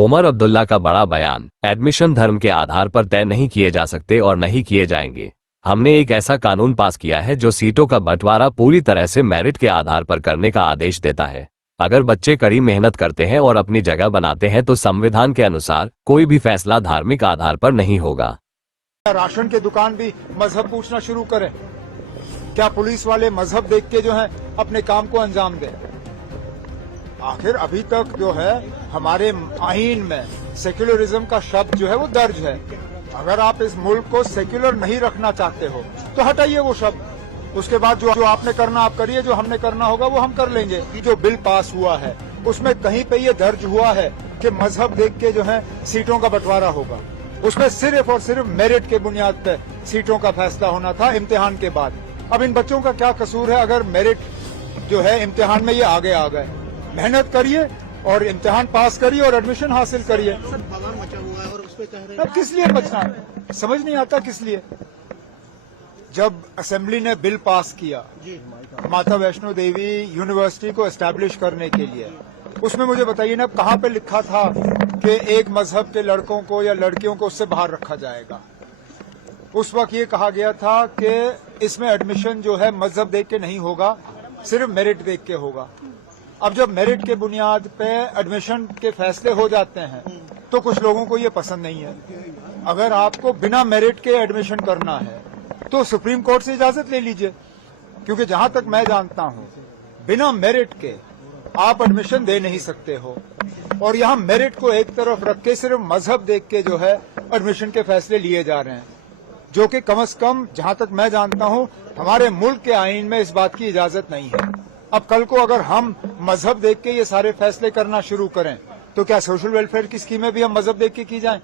उमर अब्दुल्ला का बड़ा बयान, एडमिशन धर्म के आधार पर तय नहीं किए जा सकते और नहीं किए जाएंगे। हमने एक ऐसा कानून पास किया है जो सीटों का बंटवारा पूरी तरह से मेरिट के आधार पर करने का आदेश देता है। अगर बच्चे कड़ी मेहनत करते हैं और अपनी जगह बनाते हैं तो संविधान के अनुसार कोई भी फैसला धार्मिक आधार पर नहीं होगा। राशन की दुकान भी मजहब पूछना शुरू करें? क्या पुलिस वाले मजहब देख के जो है अपने काम को अंजाम दें? आखिर अभी तक जो है हमारे आईन में सेक्युलरिज्म का शब्द जो है वो दर्ज है। अगर आप इस मुल्क को सेक्युलर नहीं रखना चाहते हो तो हटाइए वो शब्द। उसके बाद जो आपने करना आप करिए, जो हमने करना होगा वो हम कर लेंगे। जो बिल पास हुआ है उसमें कहीं पे ये दर्ज हुआ है कि मजहब देख के जो है सीटों का बंटवारा होगा। उसमें सिर्फ और सिर्फ मेरिट के बुनियाद पे सीटों का फैसला होना था इम्तिहान के बाद। अब इन बच्चों का क्या कसूर है अगर मेरिट जो है इम्तिहान में ये आगे आ गए? मेहनत करिए और इम्तिहान पास करिए और एडमिशन हासिल करिए। अब किस लिए बचना है? समझ नहीं आता किस लिए। जब असेंबली ने बिल पास किया माता वैष्णो देवी यूनिवर्सिटी को एस्टैब्लिश करने के लिए, उसमें मुझे बताइए ना कहाँ पे लिखा था कि एक मजहब के लड़कों को या लड़कियों को उससे बाहर रखा जाएगा? उस वक्त ये कहा गया था कि इसमें एडमिशन जो है मजहब देख के नहीं होगा, सिर्फ मेरिट देख के होगा। अब जब मेरिट के बुनियाद पे एडमिशन के फैसले हो जाते हैं तो कुछ लोगों को ये पसंद नहीं है। अगर आपको बिना मेरिट के एडमिशन करना है तो सुप्रीम कोर्ट से इजाजत ले लीजिए, क्योंकि जहां तक मैं जानता हूं बिना मेरिट के आप एडमिशन दे नहीं सकते हो। और यहां मेरिट को एक तरफ रख के सिर्फ मजहब देख के जो है एडमिशन के फैसले लिए जा रहे हैं, जो कि कम से कम जहां तक मैं जानता हूं हमारे मुल्क के आईन में इस बात की इजाजत नहीं है। अब कल को अगर हम मजहब देख के ये सारे फैसले करना शुरू करें तो क्या सोशल वेलफेयर की स्कीमें भी हम मजहब देख के की जाएं?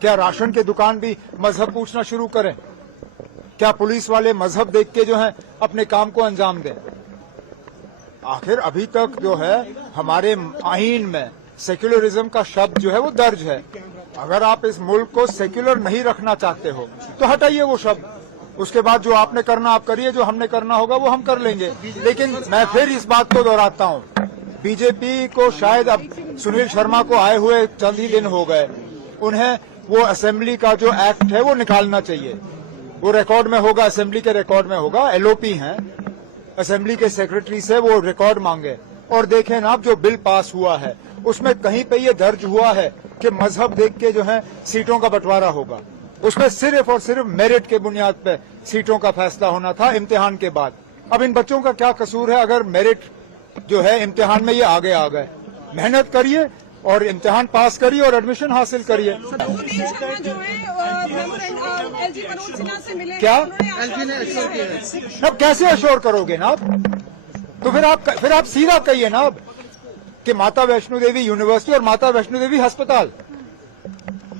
क्या राशन की दुकान भी मजहब पूछना शुरू करें? क्या पुलिस वाले मजहब देख के जो है अपने काम को अंजाम दें? आखिर अभी तक जो है हमारे आईन में सेक्युलरिज्म का शब्द जो है वो दर्ज है। अगर आप इस मुल्क को सेक्युलर नहीं रखना चाहते हो तो हटाइए वो शब्द। उसके बाद जो आपने करना आप करिए, जो हमने करना होगा वो हम कर लेंगे। लेकिन मैं फिर इस बात को दोहराता हूँ, बीजेपी को शायद अब सुनील शर्मा को आए हुए चंद ही दिन हो गए, उन्हें वो असेंबली का जो एक्ट है वो निकालना चाहिए। वो रिकॉर्ड में होगा, असेंबली के रिकॉर्ड में होगा। एलओपी हैं, असेंबली के सेक्रेटरी से वो रिकॉर्ड मांगे और देखें ना जो बिल पास हुआ है उसमें कहीं पे ये दर्ज हुआ है कि मजहब देख के जो है सीटों का बंटवारा होगा। उसमें सिर्फ और सिर्फ मेरिट के बुनियाद पे सीटों का फैसला होना था इम्तिहान के बाद। अब इन बच्चों का क्या कसूर है अगर मेरिट जो है इम्तिहान में ये आगे आ गए? मेहनत करिए और इम्तिहान पास करिए और एडमिशन हासिल करिए। क्या अब कैसे अश्योर करोगे ना? तो फिर आप सीधा कहिए ना अब कि माता वैष्णो देवी यूनिवर्सिटी और माता वैष्णो देवी अस्पताल।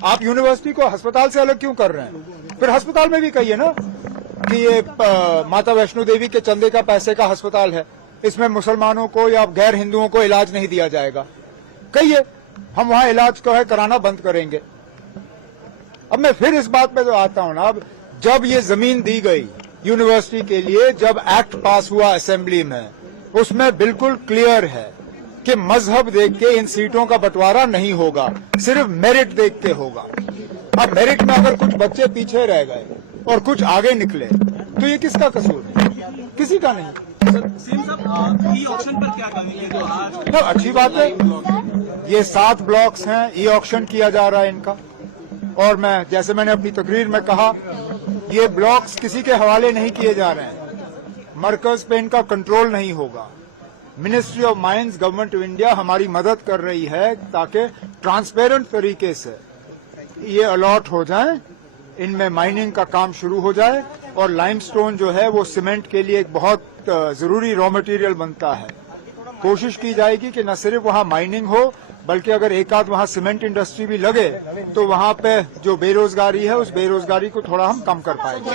आप यूनिवर्सिटी को अस्पताल से अलग क्यों कर रहे हैं? फिर अस्पताल में भी कहिए ना कि ये माता वैष्णो देवी के चंदे का पैसे का अस्पताल है, इसमें मुसलमानों को या गैर हिंदुओं को इलाज नहीं दिया जाएगा। कहिए हम वहां इलाज को है कराना बंद करेंगे। अब मैं फिर इस बात पे तो आता हूं ना, अब जब ये जमीन दी गई यूनिवर्सिटी के लिए, जब एक्ट पास हुआ असेंबली में, उसमें बिल्कुल क्लियर है कि मजहब देख के इन सीटों का बंटवारा नहीं होगा, सिर्फ मेरिट देख के होगा। अब मेरिट में अगर कुछ बच्चे पीछे रह गए और कुछ आगे निकले तो ये किसका कसूर है? किसी का नहीं। ई ऑक्शन पर क्या कहेंगे जो आज? अच्छी बात है, ये 7 ब्लॉक्स हैं, ई ऑक्शन किया जा रहा है इनका। और मैं जैसे मैंने अपनी तकरीर में कहा, ये ब्लॉक्स किसी के हवाले नहीं किए जा रहे हैं, मरकज पे इनका कंट्रोल नहीं होगा। Ministry of mines, government of India हमारी मदद कर रही है ताकि ट्रांसपेरेंट तरीके से ये अलॉट हो जाए, इनमें माइनिंग का काम शुरू हो जाए। और लाइमस्टोन जो है वो सीमेंट के लिए एक बहुत जरूरी रॉ मटेरियल बनता है। कोशिश की जाएगी कि न सिर्फ वहां माइनिंग हो बल्कि अगर एक आध वहां सीमेंट इंडस्ट्री भी लगे तो वहां पे जो बेरोजगारी है उस बेरोजगारी को थोड़ा हम कम कर पाएंगे।